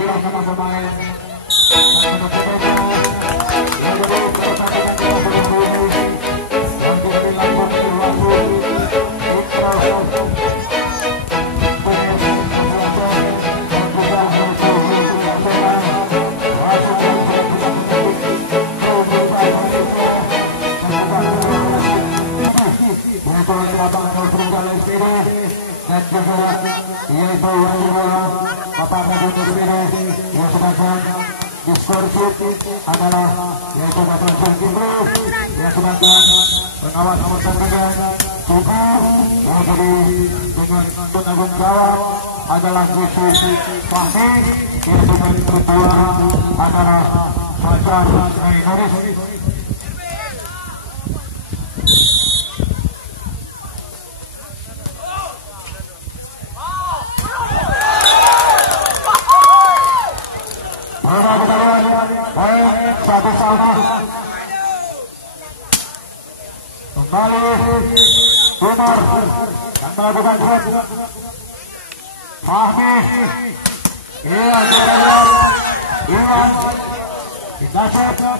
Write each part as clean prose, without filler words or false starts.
dilakukan pemain dan juga yaitu Bapak Raden Dudubine yang sedangkan diskorsi adalah yaitu Bapak Jengkibru yang sedangkan pengawas pertandingan juga yang jadi dengan penanggung jawab adalah Gusti Fahmi yang dengan ketua adalah Fajar Nuris. Satu sama kembali Umar yang melakukan shot Fahmi Iwan kita shot 2-1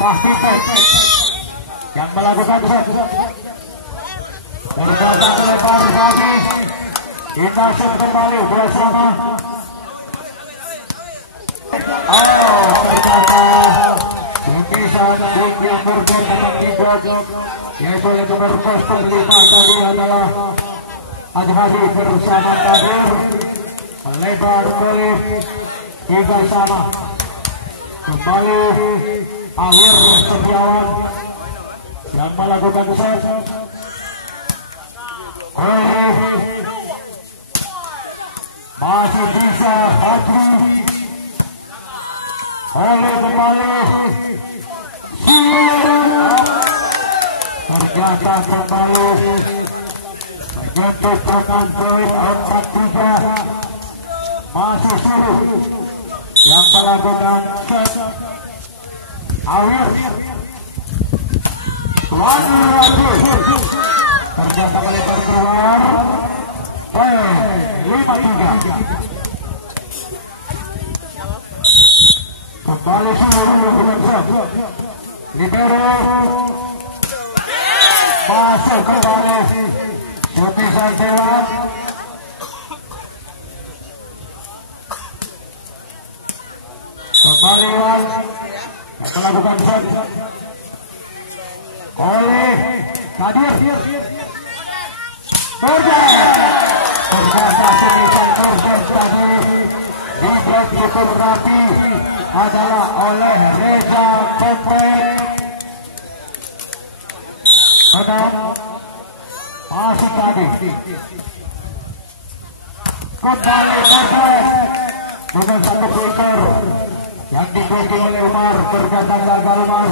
Fahmi yang melakukan shot berkata lebar Fahmi kita shot kembali 2 sama. Ternyata lukisan yang bergerak tidak yaitu yang nomor 05 tadi adalah Adhari bersama Kadir melebar boleh 3 sama kembali Awir Setiawan yang melakukan shot masih bisa Hadri oleh kembali ternyata kembali menjatuhkan poin 4-3 masih suruh yang melakukan shot Awir ternyata melebar keluar 5-3 kembali seluruh libero masuk kembali Sutisar Dewan kembali Wan melakukan shot oleh Kadir ternyata Sutisar Dewan tadi dibuat cukup rapi adalah oleh Reza Kompet masuk tadi kembali Kompet dengan satu filter yang dikunci oleh Umar berkata gagal Umar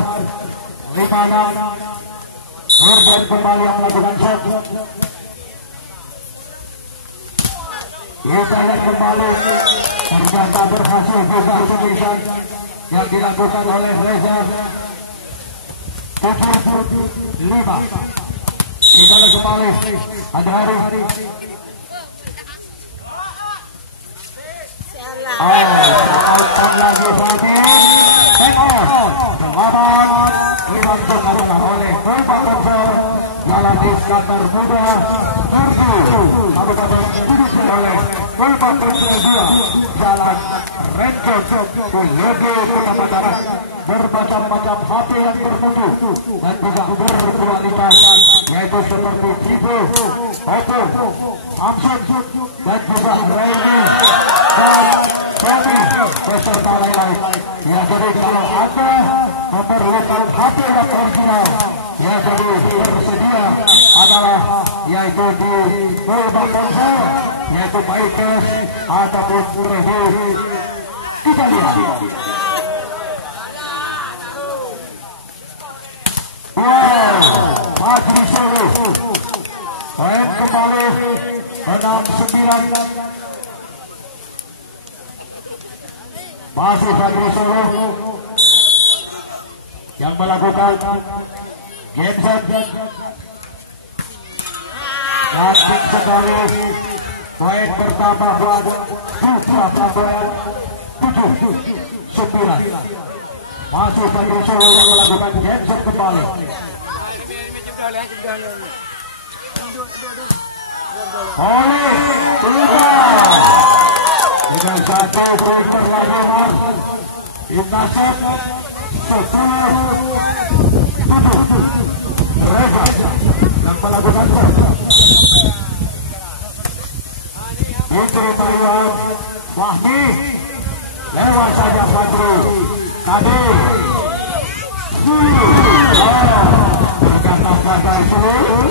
5-6 Nurdan kembali yang melakukan shot kita lihat kembali ternyata berhasil juga tulisan yang dilakukan oleh Reza 7-5 kita lihat kembali Adhari lagi Fahmi take on selamat dilakukan oleh Bapak Konsol jalan Iskandar Muda Turku Kabupaten Kudus oleh Bapak Konsol 2 jalan Rencon Kulego Kota Mataram bermacam-macam HP yang bermutu dan juga berkualitas yaitu seperti Vivo, Oppo, Samsung dan juga Realme dan Sony beserta lain-lain. Ya jadi kalau Anda memerlukan HP yang original ya jadi tersedia adalah yaitu di Bapak Konsol yaitu baik cash ataupun kredit. Kita lihat Fadri Solo poin kembali 6-9 masih Fadri Solo yang melakukan game set dan sekali Poin pertama buat Putra Pelabuhan 7-9. Masih Satria Solo yang melakukan game set kembali. Oleh keluar dengan satu poin perlawanan Inasep 10-7. Reza yang melakukan Putri Tariwan Wahdi lewat saja Fadru Kadir berkata pasar seluruh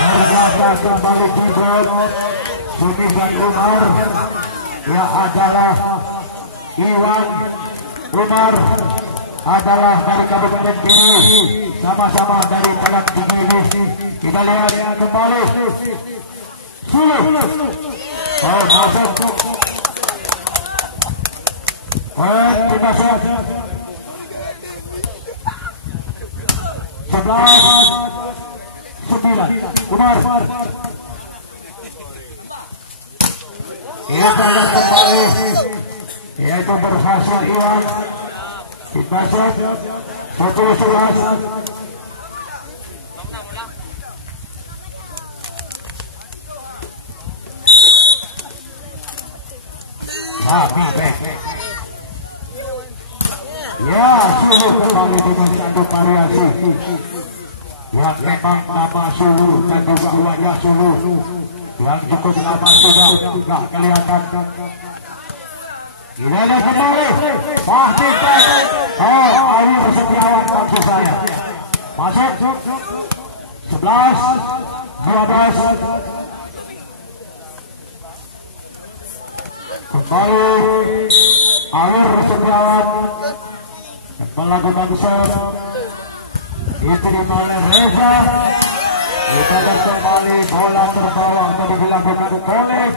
berjaga kembali keyboard Sumisan Umar. Dia adalah Iwan Umar, adalah dari Kabupaten Giri, sama-sama dari Padang Giri. Kita lihat kembali Sulu. Oh, masuk. Kita lihat 11-9 Umar. Ia akan kembali, yaitu berhasil Iwan. Kita set 10-11. Ya, Sulu kembali dengan satu variasi yang memang nama Sulu dan juga wajah Sulu yang cukup lama sudah tidak kelihatan. Ini kembali Fahdi Pek. Oh, Ayu Setiawan maksud saya. Masuk 11-12. Kembali Ayu Setiawan melakukan serve. Diterima oleh Reza. Kita kembali bola terbawa tadi dilakukan oleh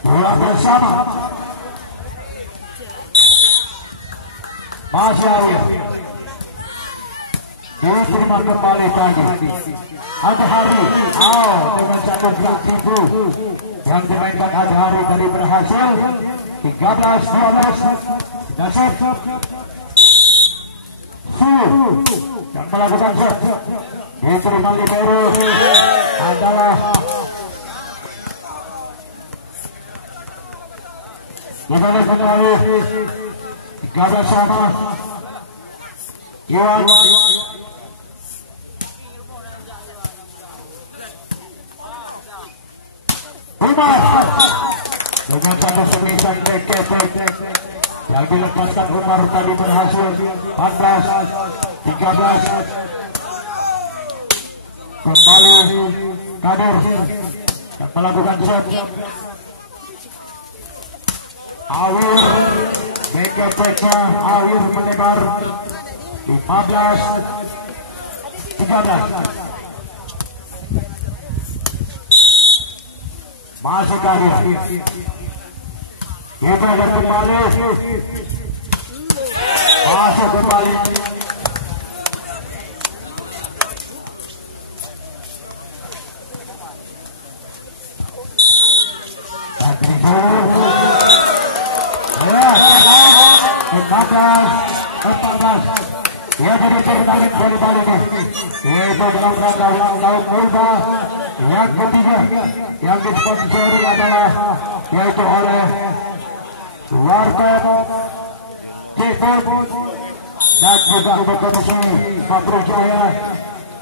bola bersama masih Awir. Diterima kembali tadi Ada Hari dengan satu gerak tipu yang dimainkan Ada Hari tadi berhasil 13-12. Kita set yang melakukan set. Diterima libero adalah kita kembali 13 sama Iwan. Umar dengan satu semisan BKP yang dilepaskan Umar tadi berhasil 14-13. Kembali Kadir yang melakukan set. Awir BKP-nya Awir melebar 15-13. Masih Kadir. Kita kembali. Masuk kembali. Ya, 14. Dia jadi tertarik dari balik ini. Yaitu dalam rangka ulang tahun Mulba yang ketiga yang disponsori adalah yaitu oleh Warkop Ciput dan juga Komisi Mabrur Jaya,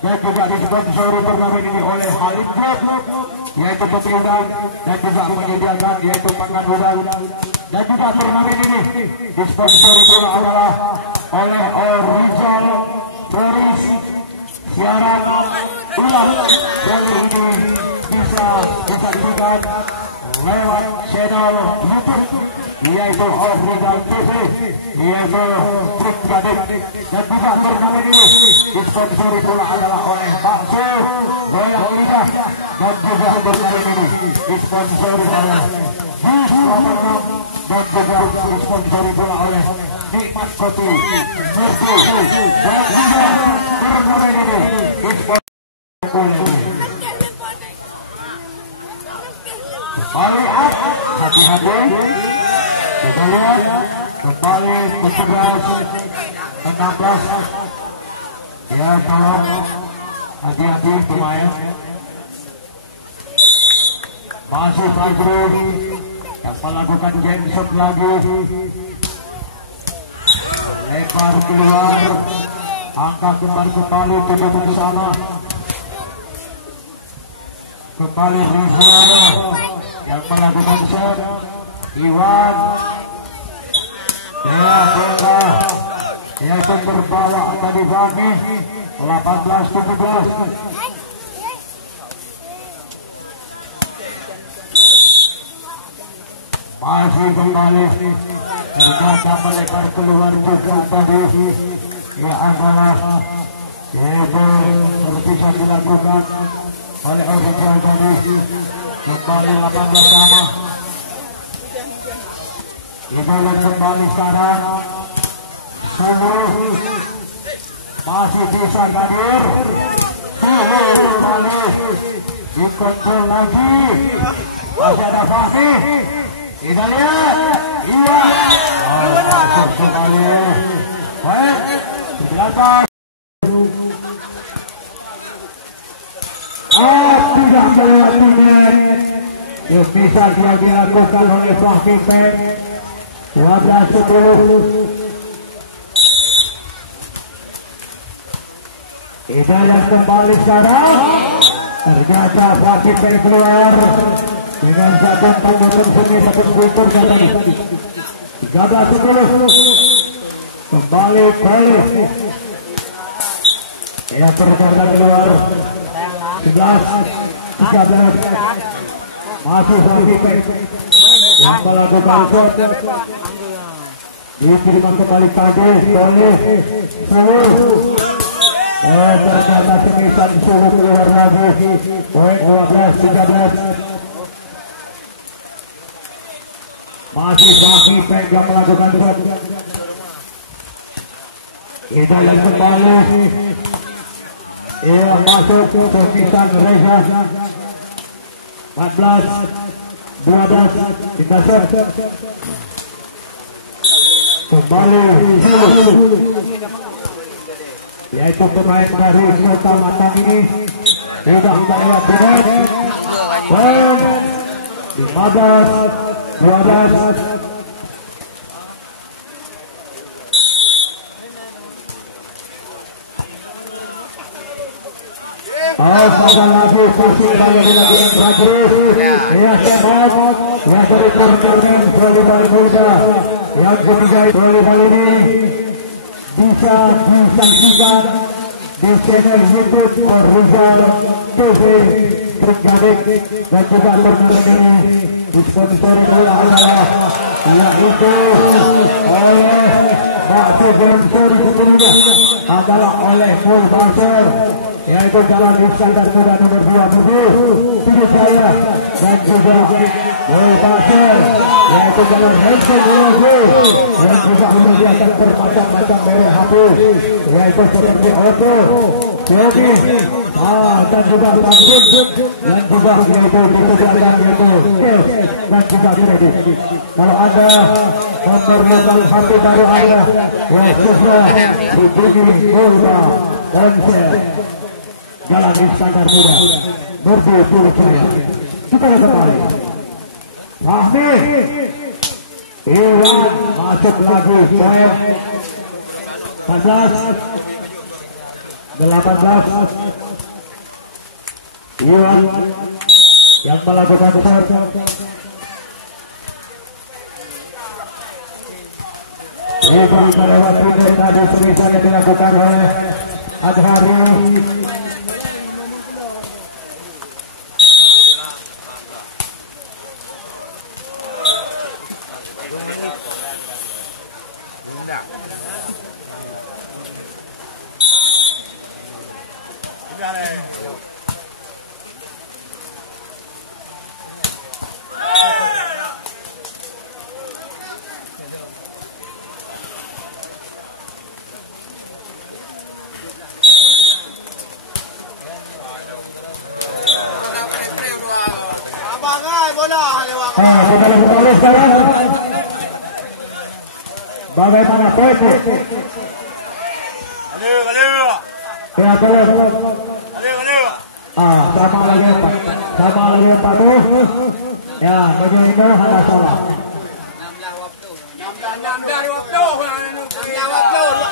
dan juga disponsori turnamen ini oleh Halim Club yaitu Petildan, dan juga menyediakan yaitu makan udang, dan juga turnamen ini disponsori pula adalah oleh Rizal Floris. Siaran ulang jalur ini bisa disaksikan lewat channel YouTube yaitu Rizal TV, yaitu Trik Gading, dan juga turnamen ini disponsori pula adalah oleh bakso goyang lidah dan juga bermain ini disponsori oleh Bis Romanov dan juga disponsori pula oleh Nikmat Kopi Murti dan juga bermain ini disponsori kembali up, hati-hati kita lihat kembali petugas 16 ya, tolong hati-hati pemain masih Fajrul yang melakukan game shot lagi, lebar keluar, angka kembali tujuh bersama kembali Rizal yang melakukan shot, Iwan ya bola yaitu berbawa tadi bagi 18-17 masih kembali ternyata melebar keluar juga tadi ya adalah yaitu bisa dilakukan oleh Rizal tadi kembali 18 sama Ibalan kembali sekarang Suhu masih bisa hadir Suhu kembali dikontrol lagi masih ada Fahmi kita lihat iya masuk kembali baik 19 tidak melewati menit yang bisa dia dilakukan oleh Fahmi Pek 12-10 Hidayat kembali sekarang ternyata Fahmi Pek keluar dengan satu panggung seni satu kultur tadi 13-10 kembali balik yang pertama keluar 11-13 masih Fahmi Pek yang melakukan shot diterima kembali kade oleh Suhu ternyata semisan Suhu keluar lagi poin 12-13 masih Fahmi Pek yang melakukan shot kita yang kembali yang masuk semisan Reza 14-12 kita shot kembali yaitu pemain dari Kota Matang ini sudah melewat berat 15-12 pada lagi kursi banyak dilakukan Fajrul ya Semot yang dari turnamen volleyball muda yang ketiga volleyball ini bisa disaksikan di channel YouTube Rizal TV Trikgadik dan juga turnamen ini disponsori oleh yaitu oleh Bakso Sponsor sebelumnya adalah oleh Full Basor yaitu Jalan Iskandar Muda nomor 20 Sudut Jaya dan juga Full Basor yaitu Jalan Hansen dan juga menyediakan bermacam-macam merek HP yaitu seperti Auto, Yogi, dan juga Samsung dan juga yaitu disediakan yaitu dan juga kredit. Kalau Anda memerlukan HP baru Anda, segera hubungi Golda Ponsel Jalan Iskandar Muda Merdu Pulau Jaya. Kita lihat kembali Fahmi Iwan masuk lagi poin 14-18 Iwan yang melakukan shot diberikan lewat pinggir tadi semisal yang dilakukan oleh Adhari Bola sekarang. Bagaimana poin? Sama lagi Pak tuh. Ya, bagi itu ada salah. 16 waktu.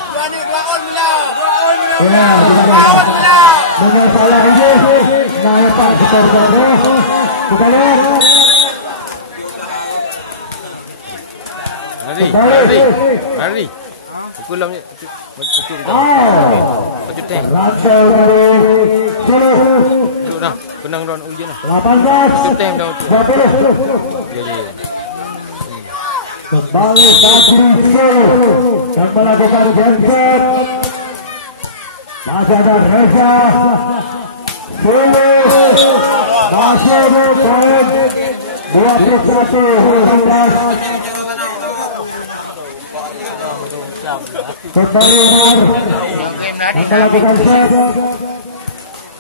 2 ni 2 on mula. Ya, dengan salah ini. Nah, ya Pak, kita lihat. Mari. Pulang je. Betul teh. Duduk dah. Kenang daun ujian dah. 18. Betul teh dah. 20. Ya. Kembali Satrio dan melakukan genset. Masih ada Reza. Masih ada poin 21-19. Kembali melakukan set.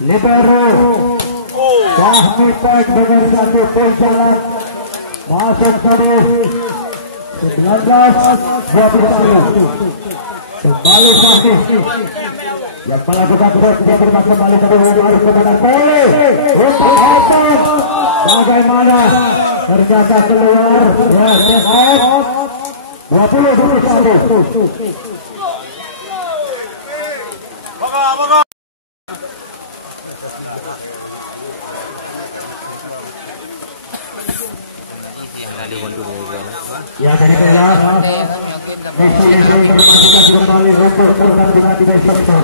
Libero Fahmi Pak dengan 1 poin jalan. Masuk tadi 19-21. Kembali Fahmi yang melakukan set. Dia bermain kembali harus kepada Pole untuk open. Bagaimana ternyata keluar. Ya, set out 20-21. Ya, tadi telah Messi berpasukan kembali untuk pertandingan di sektor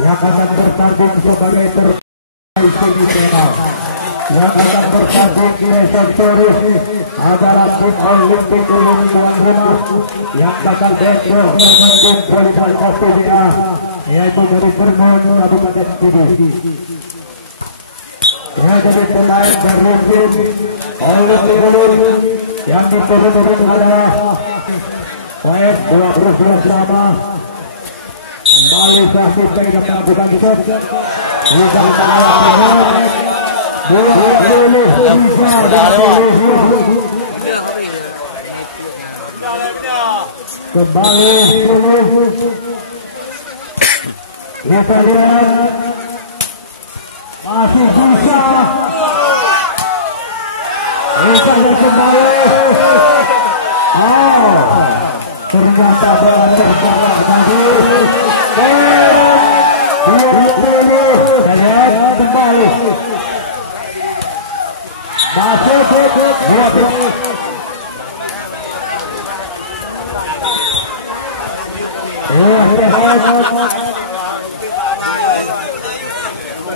yang akan bertanding sebagai terbaik semifinal. Yang akan bertanding di sektor adalah tim Olimpik tuan rumah yang bakal besok menanding kualitas Australia, yaitu dari Vernon Kabupaten Kudus. Ya, jadi pemain berrutin Olimpik Ulun yang diturunkan adalah poin 22 sama. Kembali Sahid dari melakukan set. Juga kembali kita lihat masih bisa kembali. Ternyata benar tadi 20 dan lihat kembali masuk 20.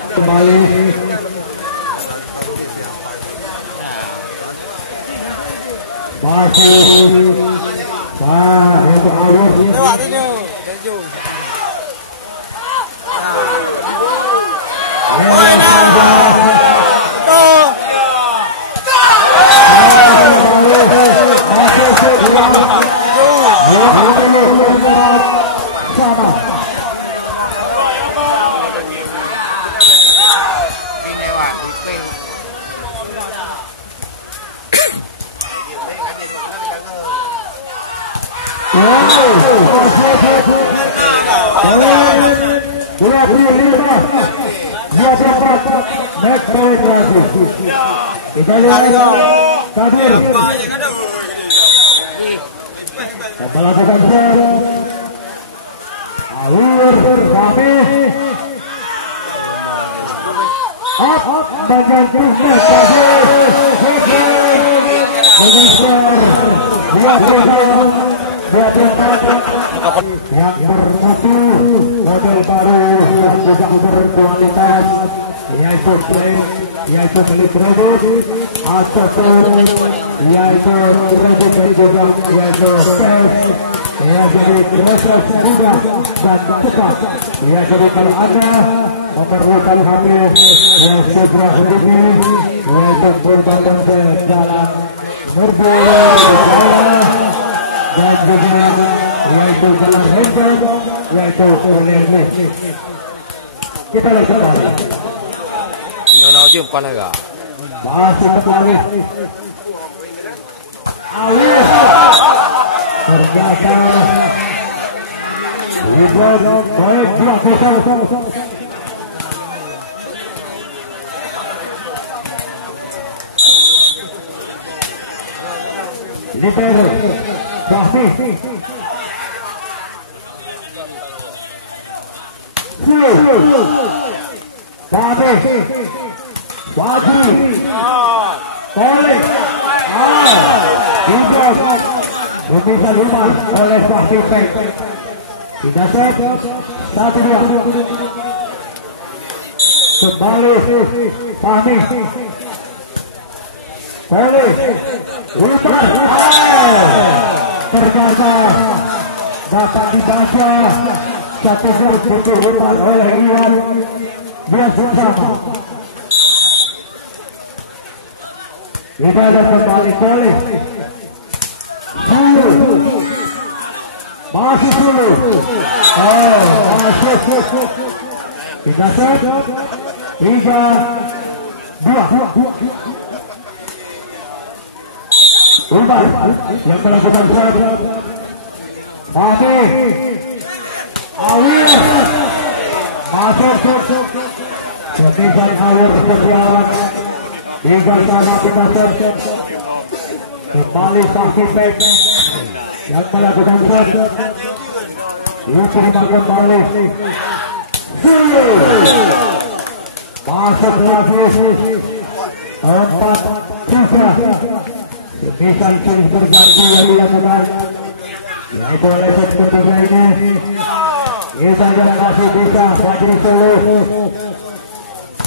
Kembali masuk untuk awal kita lihat Kadir melakukan set alur kami up menyentuhnya Kadir dengan skor 24 yang bermutu model baru yang juga berkualitas yaitu milik Rebut ataupun yaitu Rebut dan juga yaitu Spurs Ya, jadi proses mudah dan cepat. Ya, jadi kalau Anda memerlukan hamil yang segera hubungi, yaitu berbanding ke jalan Merbolo dan juga yaitu jalan Hengkong, yaitu oleh kita lihat kembali. Nak jumpa lagi. Masih kembali. Awil ternyata Ibon baik 2-0. Libero Fahmi Fahmi oleh bisa lima oleh Fahmi Pek. Tidak set 1-2 kembali Fahmi boleh Ultar ternyata dapat dibaca satu gol betul-betul oleh Iwan biasa sama. Kita ada kembali boleh Sulu masih Sulu masuk kita set 3-2 Ulbar yang melakukan serang Fahmi Awir masuk ketinggalan Awir Setiawan hingga sana kita set kembali Fahmi Pek yang melakukan serang diterima kembali Sulu masuk lagi 4-3 Bisa berganti yang dilakukan yaitu oleh sepertinya ini kita yang masih bisa Fajri Sulu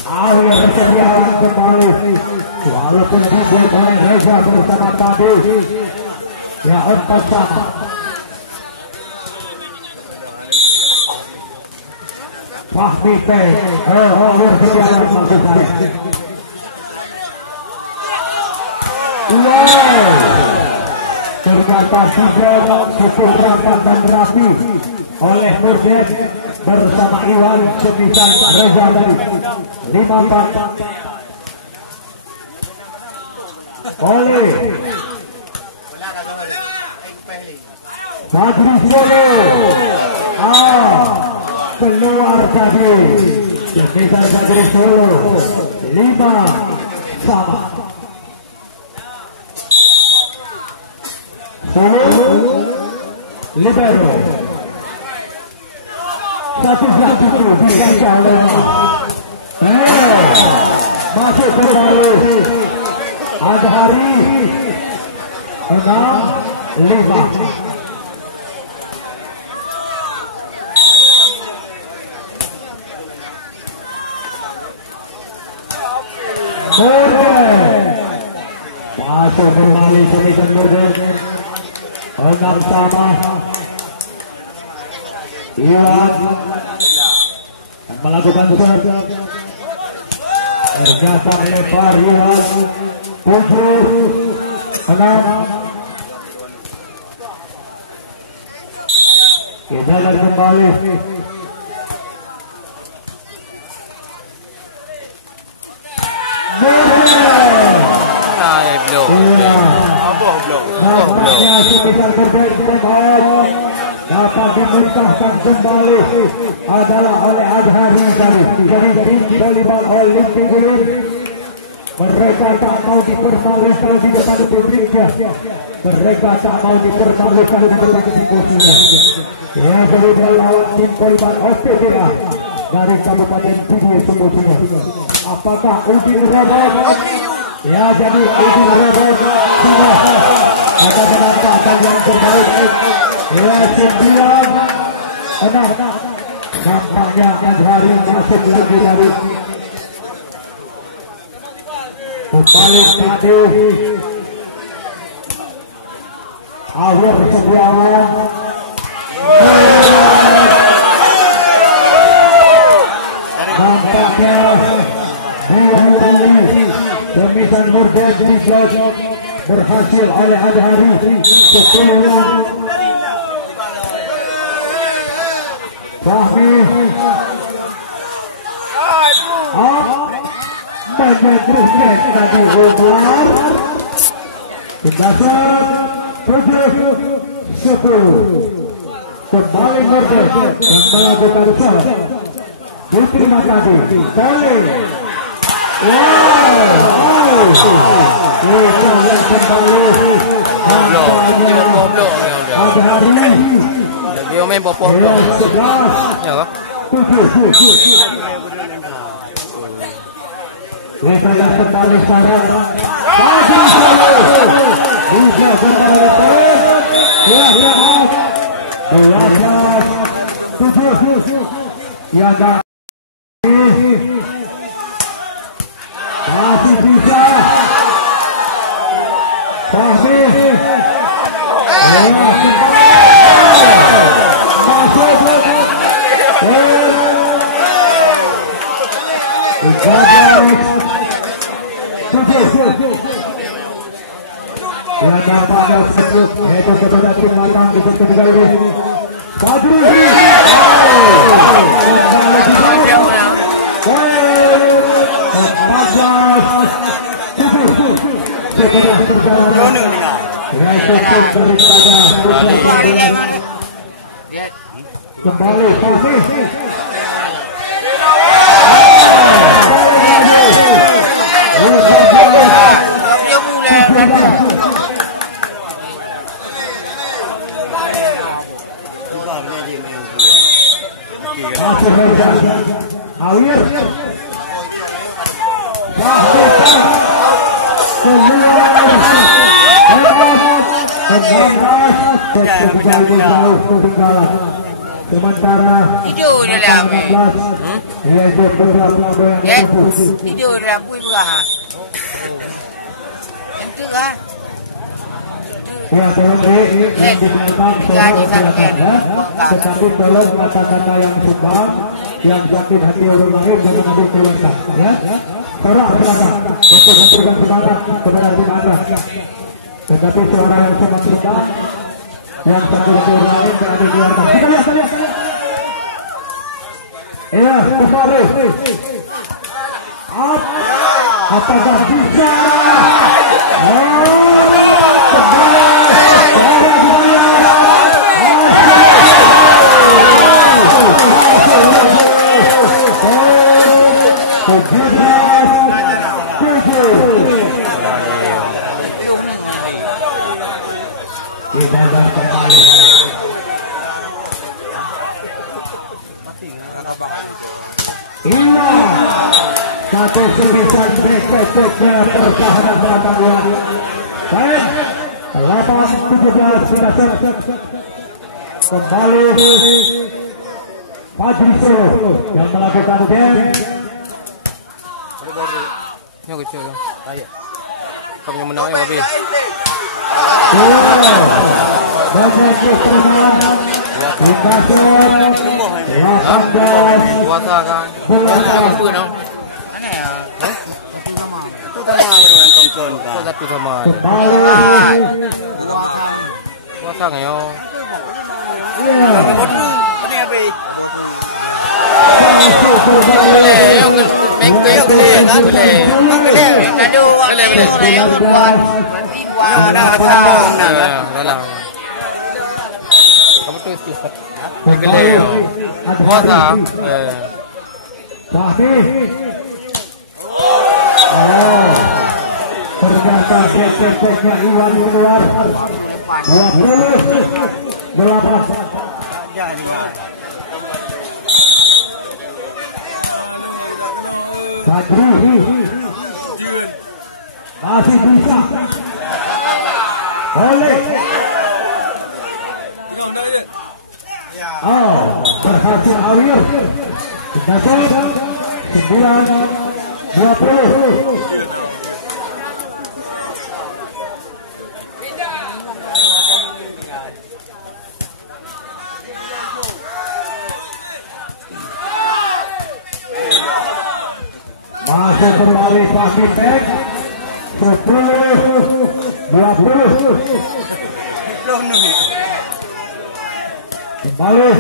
Awir Setiawan kembali walaupun dibuat oleh Reza bersama tadi ya 4-4 Fahmi Pek Awir Setiawan maksud saya. Wow, ternyata juga cukup rapat dan rapi oleh Nurdin bersama Iwan semisal Reza tadi 5-4 oleh Fajri Solo keluar tadi semisal Fajri Solo 5-sama. Solo Libero 1-1 dibaca oleh masuk kembali Adhari 6-5 Morgan masuk kembali Semisal Morgan 6-sama Iwan yang melakukan serang ternyata lebar Iwan 7-6 kita lihat kembali nampaknya semisal berbeda dapat dimuntahkan kembali adalah oleh Adhari dari tim volleyball Olimpik ini. Mereka tak mau dipermalukan di depan publiknya, mereka tak mau dipermalukan di depan timnya. Yang jadi melawan tim volleyball OPDA dari Kabupaten Pidi Sumber. Apakah Udin Robot? Ya, jadi Udin Robot sudah akan menampakkan yang terbaik. Ya, 9-6 nampaknya Adhari masuk lagi dari kembali tadi Awir Setiawan Nampaknya Demikian Murden di blok berhasil oleh Adhari 10. Fahmi menyedrihnya tadi keluar berdasar 7-10. Kembali Murden yang melakukan salah diterima tadi boleh. Wow, yang kembali Adhari dia main popor ya kan? Mereka kembali sekarang Fadri Solo juga kembali belajar 7 yang masih bisa Fahmi masuk yang nampaknya itu kepada tim matang di set ketiga ini Fadri kembali Fauzi Awir sementara tidur dalam tidur dalam pui berah itu kan ya tolong dimainkan silakan ya, tetapi tolong kata-kata yang sumpah yang sakit hati orang lain jangan ada keluarkan ya. Sorak silakan untuk memberikan semangat kepada tim Anda. Tetapi seorang yang sama kita yang sakit hati orang lain jangan ada keluarkan. Kita lihat. Iya, kembali. Apakah bisa? Iya, satu sebesar break-breaknya pertahanan belakang luar. Baik, 8-17 sudah kembali Fadri Solo yang melakukan game. Ini kecil lah. Kamu yang menang ya, Babi. Banyak keseruan. Dikasih 18 Puasa kan? Apa kan? itu sama dengan kongkon kan Satu sama. kembali Puasa kan yo. iya ini apa Boleh, yo mengke yo boleh kan boleh. lalu boleh yang buat yang ada sambung Dalam. Kamu tu itu. Boleh yo. Puasa. Fahmi ternyata cek-ceknya Iwan keluar 20-8 Fadri masih bisa boleh berhasil Awir Dasar 9-20 Masuk kembali Pasir Tek 10-20. Kembali.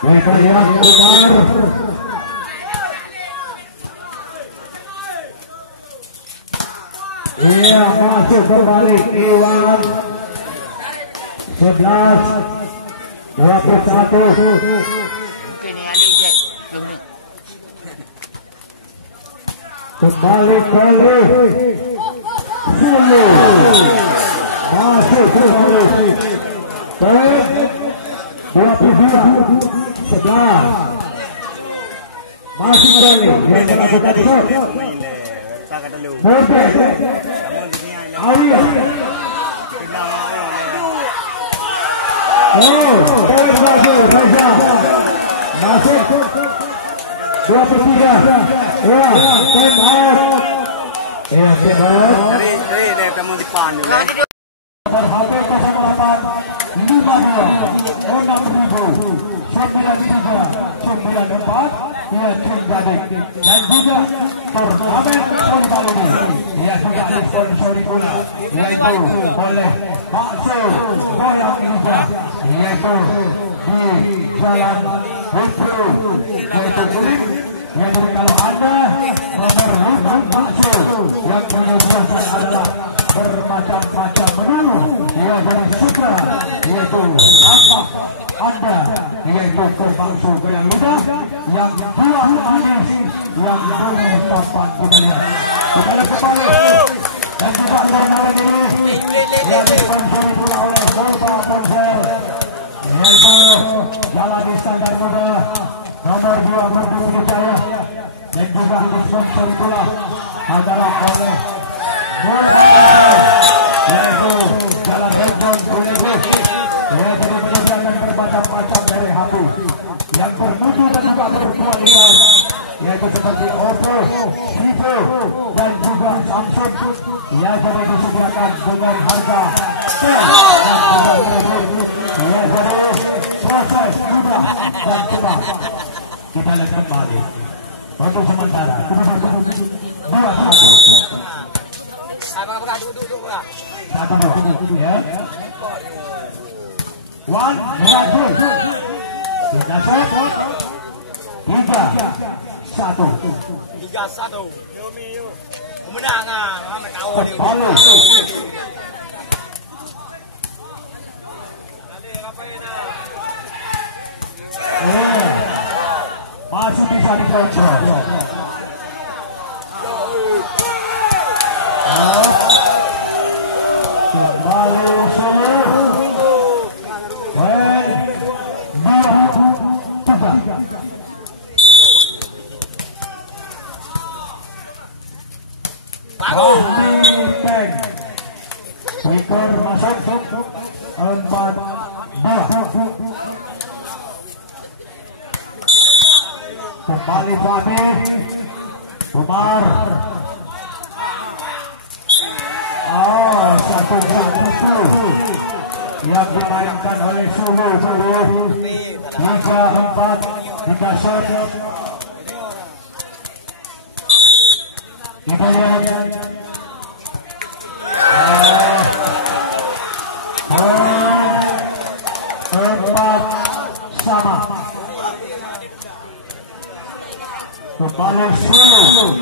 Mereka lihat Umar. Iya, masuk kembali Iwan 11-21. Kembali Kolri Sulu. Masuk kembali 22-11. Masih kembali yang melakukan shot. Murtad Awiyah. Poin bagi Reza. Masuk 23. Ya, time out. Ya, time out. Dari teman di pan dulu. HP 08 52 6.093 ya tim Gading dan juga turnamen football ini ya sudah disponsori pula yaitu oleh Bakso Goyang Indonesia yaitu di Jalan Hutru yaitu kulit yaitu kalau ada nomor bakso yang menyediakan adalah bermacam-macam menu ya dari sutra yaitu apa Anda yaitu berbakso goyang muda yang buah manis yang boleh dapat kita lihat kita lihat kembali dan juga turnamen ini yang disponsori pula oleh Morba Konser yaitu Jalan Iskandar Muda nomor 2 Murtala Jaya dan juga disponsori pula adalah oleh Morba Konser yaitu Jalan Rendon Kuligus yang tadi menyediakan bermacam-macam dari HP yang bermutu dan juga berkualitas yaitu seperti Oppo, Vivo dan juga Samsung yang tadi disediakan dengan harga dan juga berbeda yang jadi proses mudah dan cepat. Kita lihat kembali untuk sementara kita masuk 2-1 ya. Wan, Rajul, kita shot 3-1. Kemenangan, Muhammad tahu dia. Masih bisa dikontrol. Kembali semua. Wiker masuk 4-2. Kembali Fahmi Umar. Satu yang dimainkan oleh Sulu 3-4 3 shot. Kita lihat 4 sama. Kembali Sulu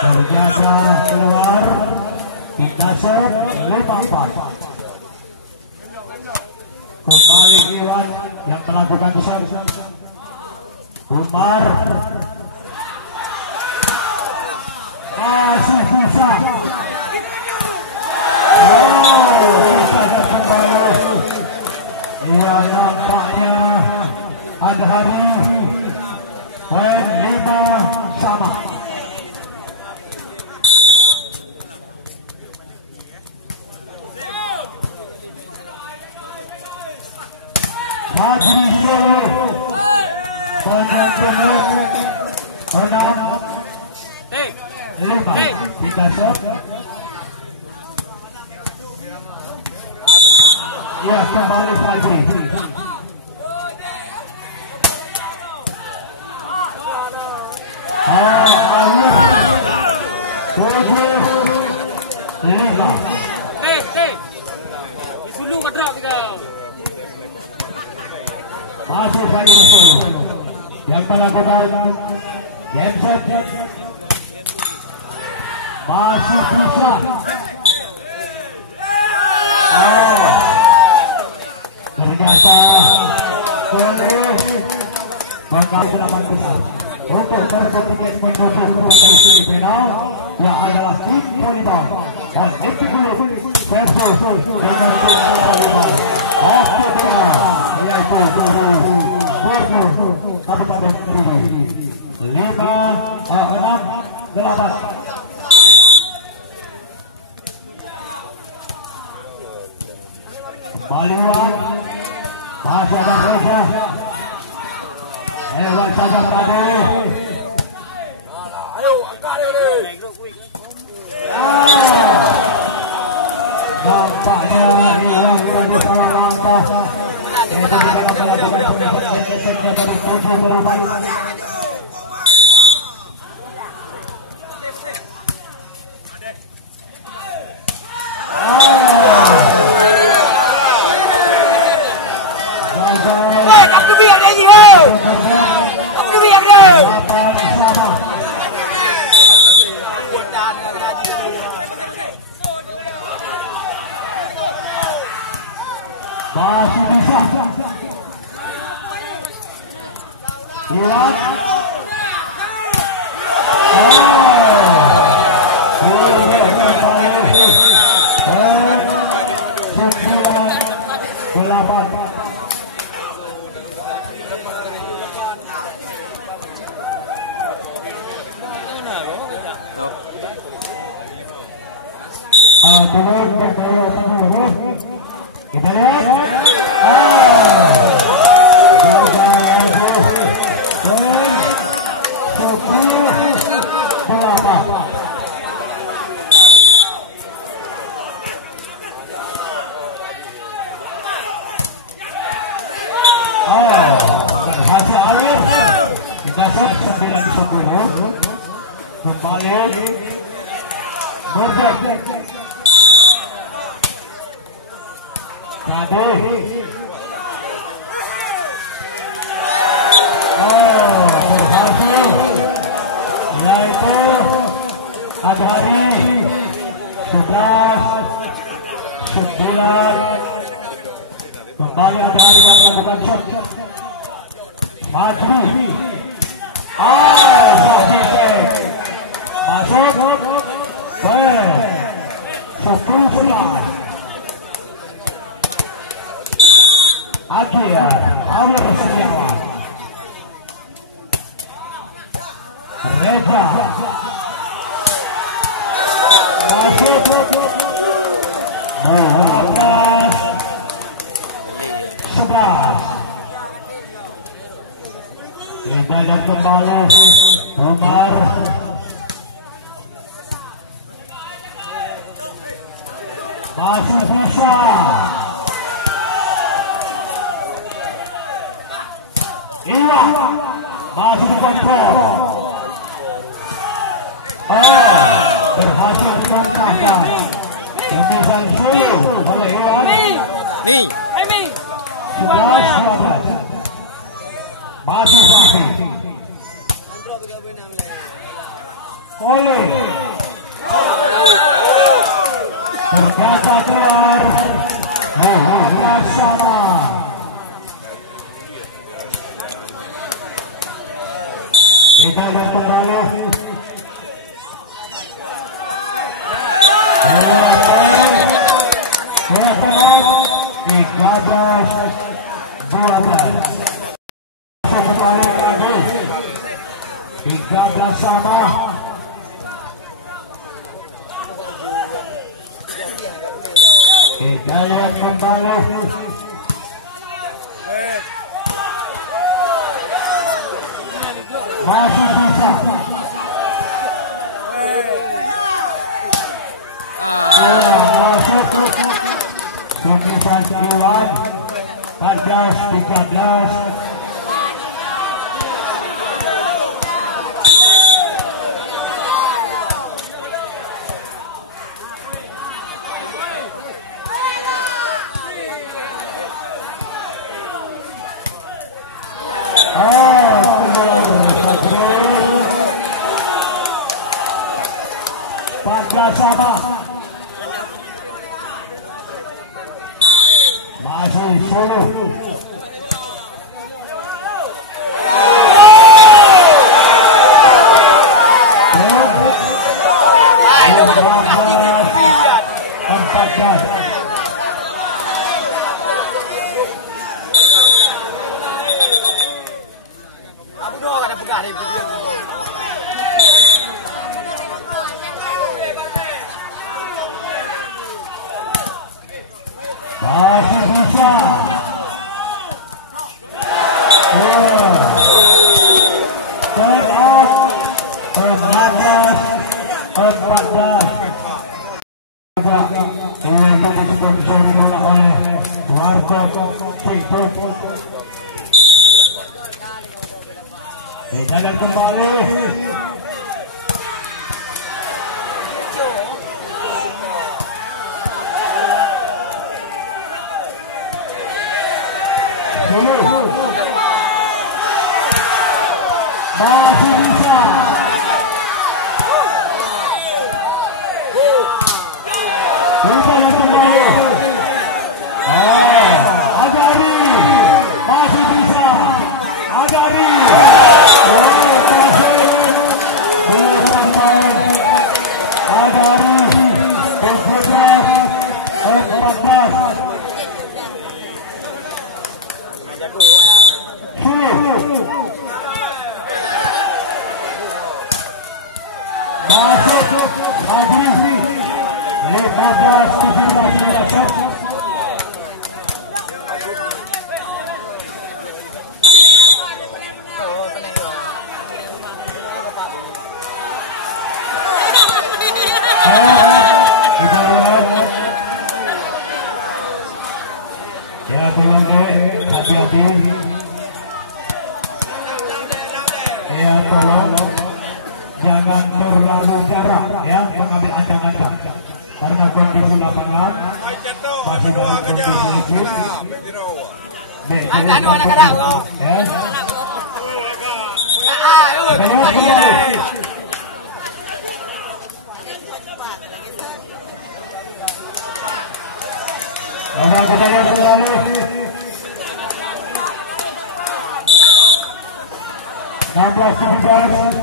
terjaga keluar kita shot 5-4. Kembali Iwan yang melakukan shot. Umar masih bisa. Saja kembali. Ya nampaknya ada hari poin 5 sama. Haji Solo menyambung 6 5. Kita shot. Ya, kembali lagi. Dulu kadang kita. Masih lagi yang melakukan game set. Masih bisa. Ternyata boleh mengambil serangan besar untuk berbentuk kompetisi final yang adalah tim volleyball dan versus dengan tim volleyball Australia yaitu Kabupaten Kediri 5-6-8. Kembali masih ada Reza. Lewat saja tadi. Ayo angkat dia. Nampaknya hilang di salah langkah. Itu juga melakukan penyesuaian dari 7 berubah. Aku biar lagi ho. Aku biar lo. Apa yang sama? Masih bisa. Iwan. Kita lihat. Berhasil Alif. Kita set 9-10. Kembali Nurjek. Kade. Berhasil. Yaitu Adhari 11-9. Kembali Adhari yang melakukan shot. Maju. Masuk. 10-11. Akhir Amir Setiawan. Reza. Masuk. 11. Kita dan kembali Umar. Masih bisa. Iwa masih kontrol. Berhasil dibantahkan. Tembusan Sulu oleh Iwan. 11-12. Masih Safi. Oleh terjaga keluar. Sama. Kita lihat kembali. Kembali Kadu 13 sama. Kita lihat kembali. Masih bisa. masuk Sukisan Iwan 14-13. Sama masih Solo. Abu doang ada pegang ini video. Masih bisa. Step out 14-14. Yang disponsori bola oleh Warkop Cikput. Jalan kembali. Masih bisa. Bisa yang kembali. Ajari. Masih bisa. Ajari. Ajari. 14-14. Masuk Adri 15-17. Ya tolong hati-hati. Ya tolong jangan terlalu jarak ya mengambil ancang-ancang karena kondisi lapangan masih dalam kondisi licin. Kita lihat kembali. 16-17.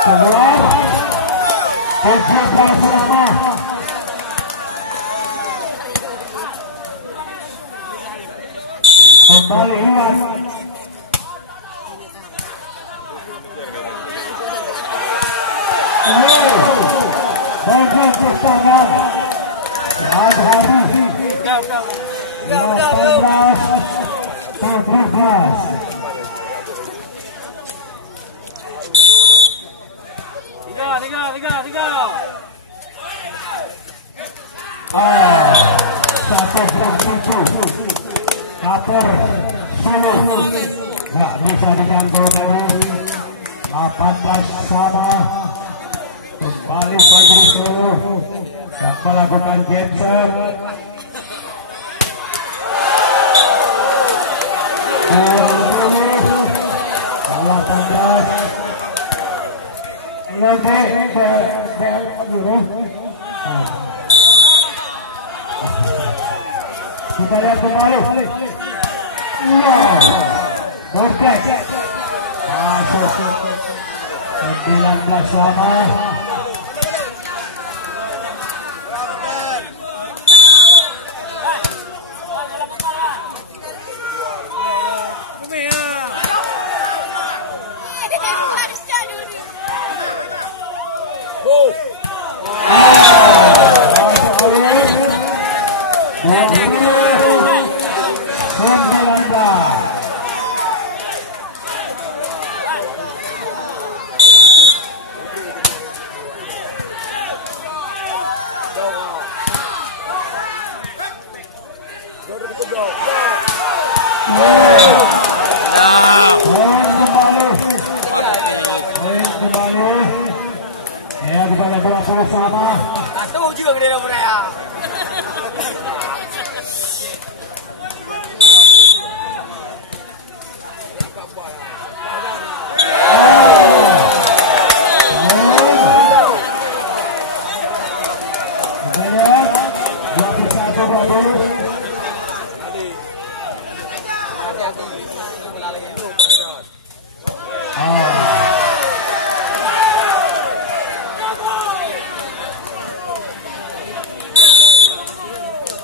Keluar. Tujuh bola selama. Kembali Iwan. Bagian pertahanan. Adhari. Udah. 18-17. Tiga. Satu tujuh. Kaper Solo. Nggak bisa dijangkau dari 18 sama. Kembali Fadri Solo. Yang melakukan genset. Kita lihat kembali. Wow, perfect. Masuk 19 sama.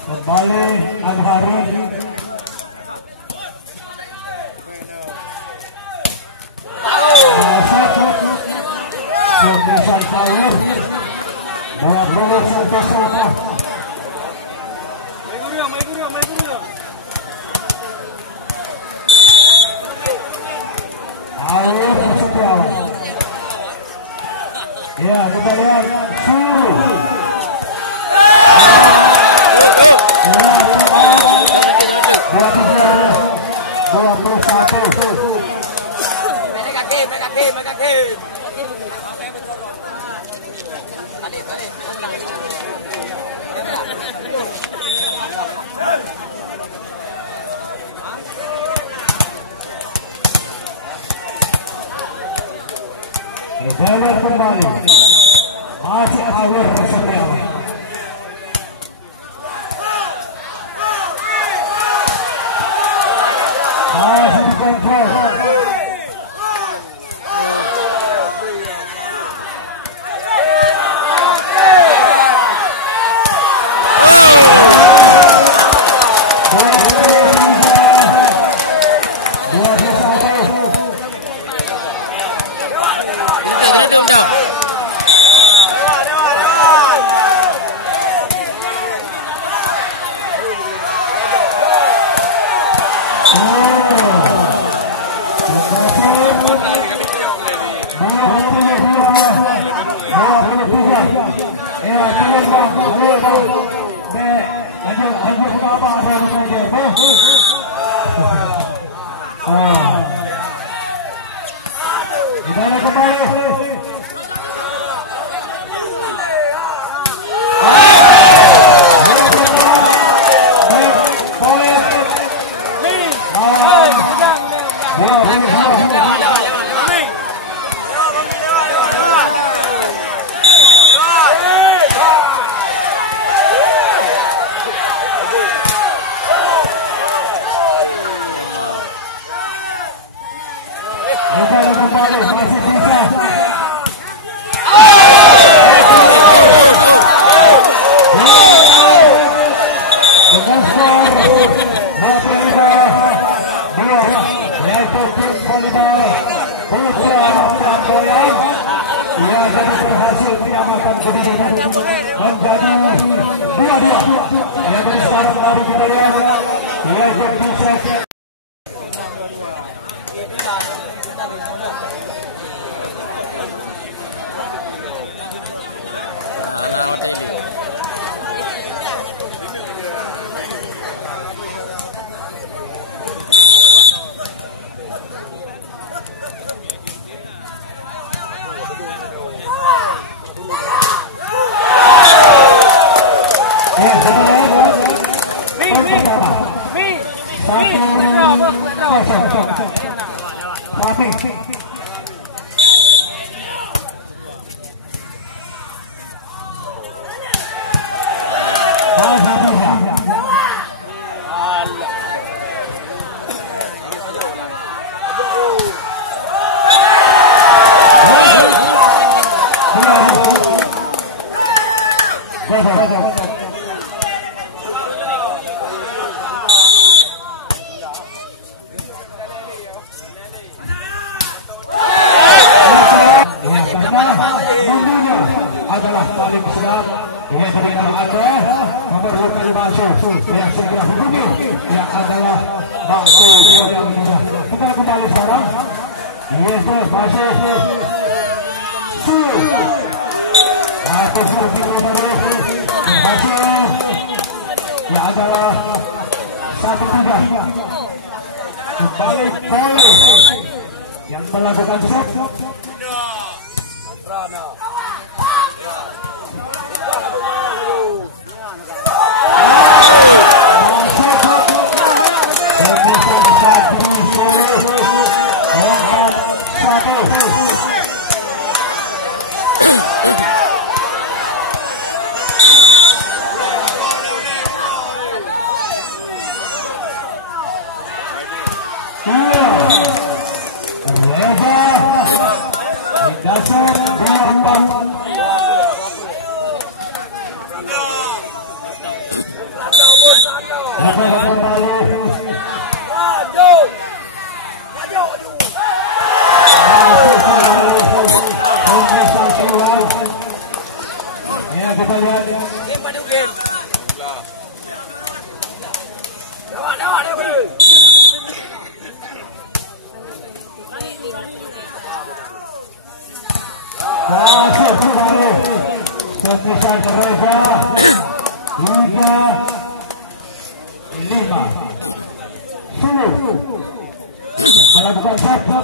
Kembali Anwari. Sudisan Saur 21 sama. Air Setiawan. Ya, kita lihat Suruh. Bola kembali masih Awer Setiawan. Masih kontrol. Berhasil menyamakan kedudukan menjadi 2-2. Yang dari sekarang baru kita lihat yaitu Pusat. Adalah paling sedap yang bernama Aceh memerlukan bakso yang segera hubungi yang adalah bakso yang mudah. Kita kembali sekarang yaitu bakso Sulu atau Sulu baru bakso yang adalah 1-3 kembali Kole yang melakukan shoot. Masuk kembali Semusan Reza 3-5 melakukan sub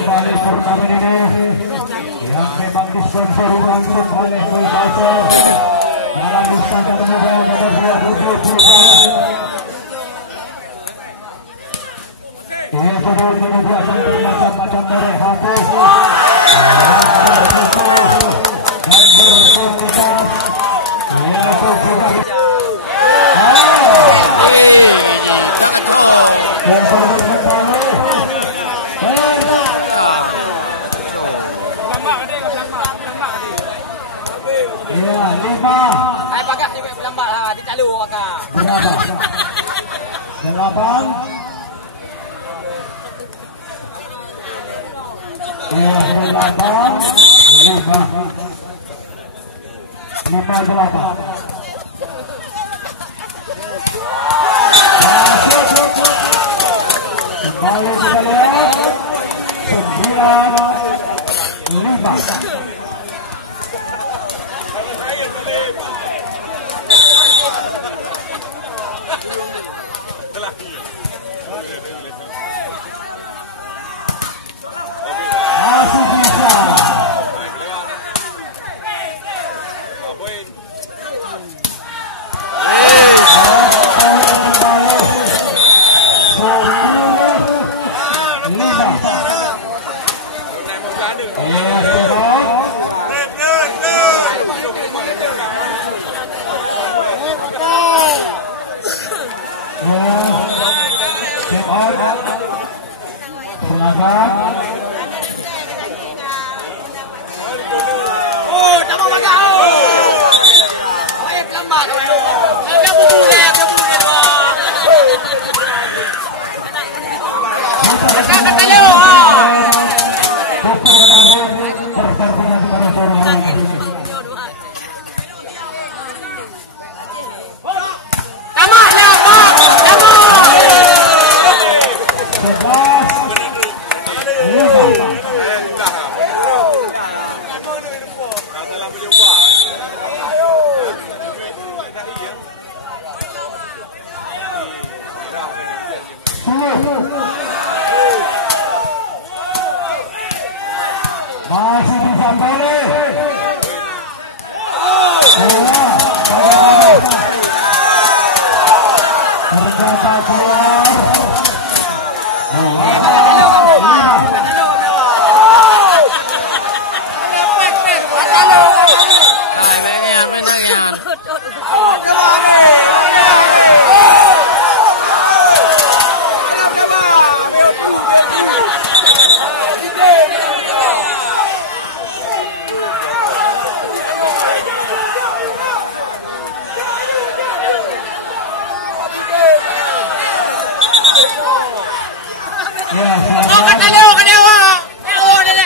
kembali turnamen ini yang memang disponsori langsung oleh Sulawesi dalam Istana Negara nomor 27. Ia sudah menubuhkan bermacam-macam dari hati dan berkualitas. Ia sudah yang kembali. Ya, 5. Hai pakat ni lambat ha, di calu akak. Berapa? 8. Ya, 8. 5. 8. Kembali kita lihat 9-5. Masih bisa. Oh, tak mau pakat. Ayat lambat. Dia bukan Kata Leo tamatlah Pak. Masih bisa boleh. Ternyata keluar. Ya, Kaliu, kaliu. Kaliu dia ni.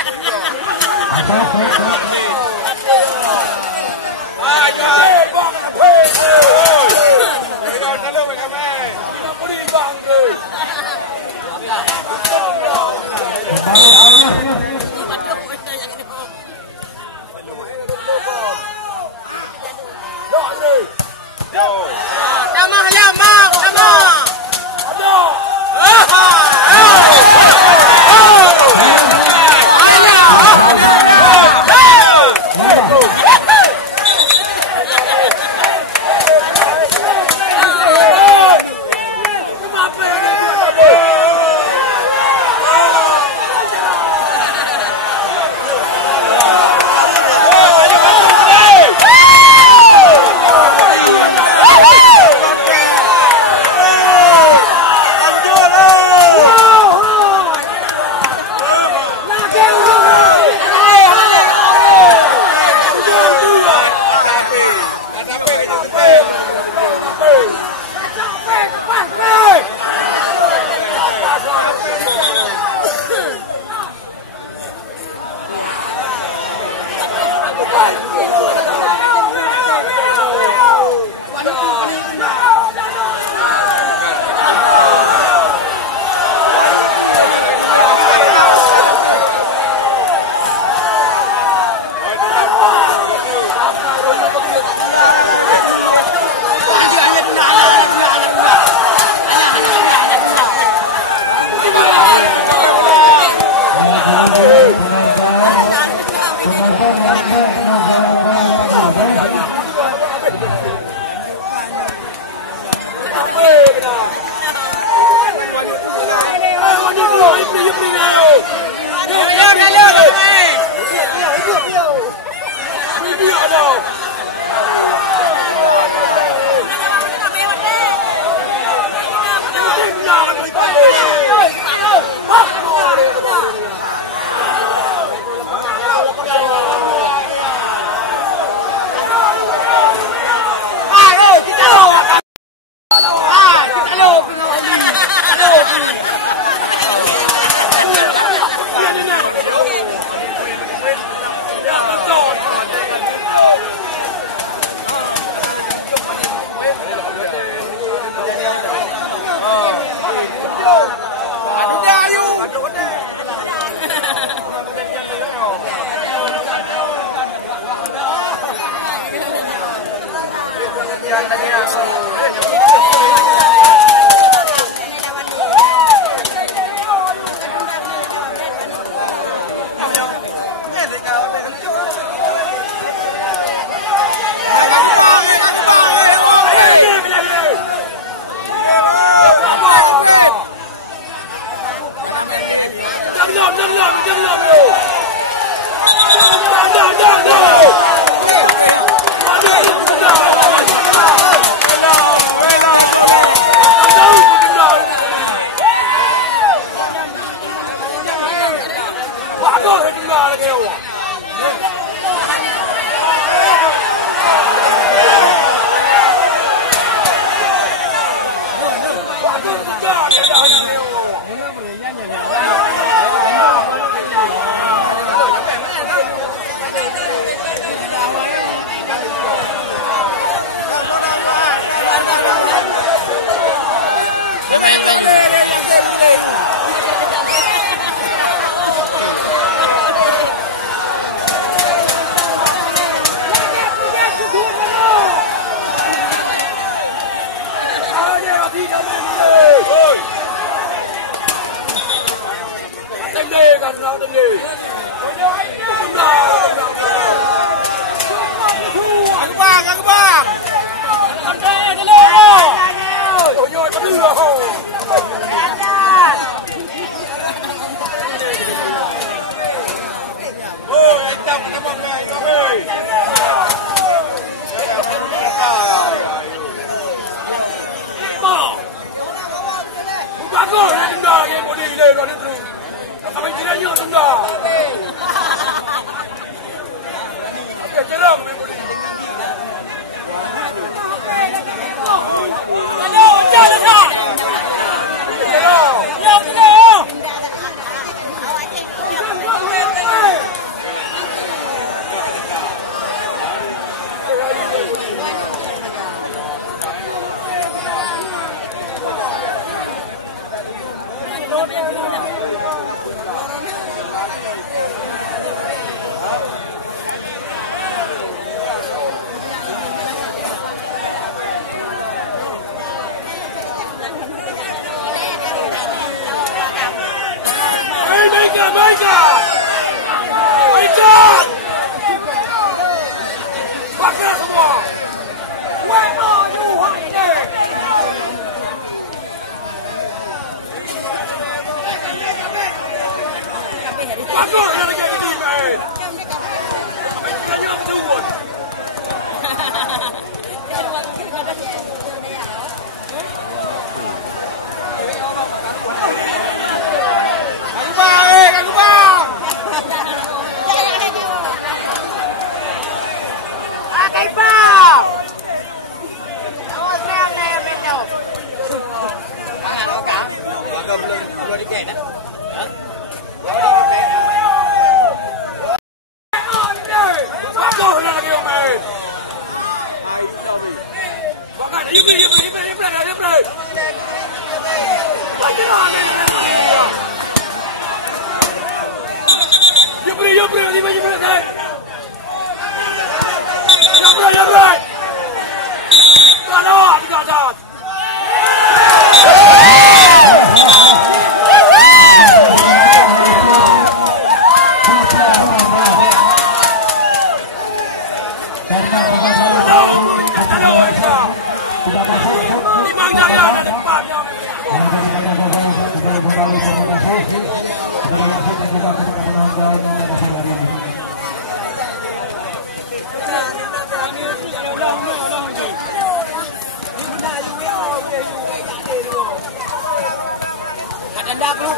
Anda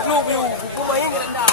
klub you, buku bayi ni anda.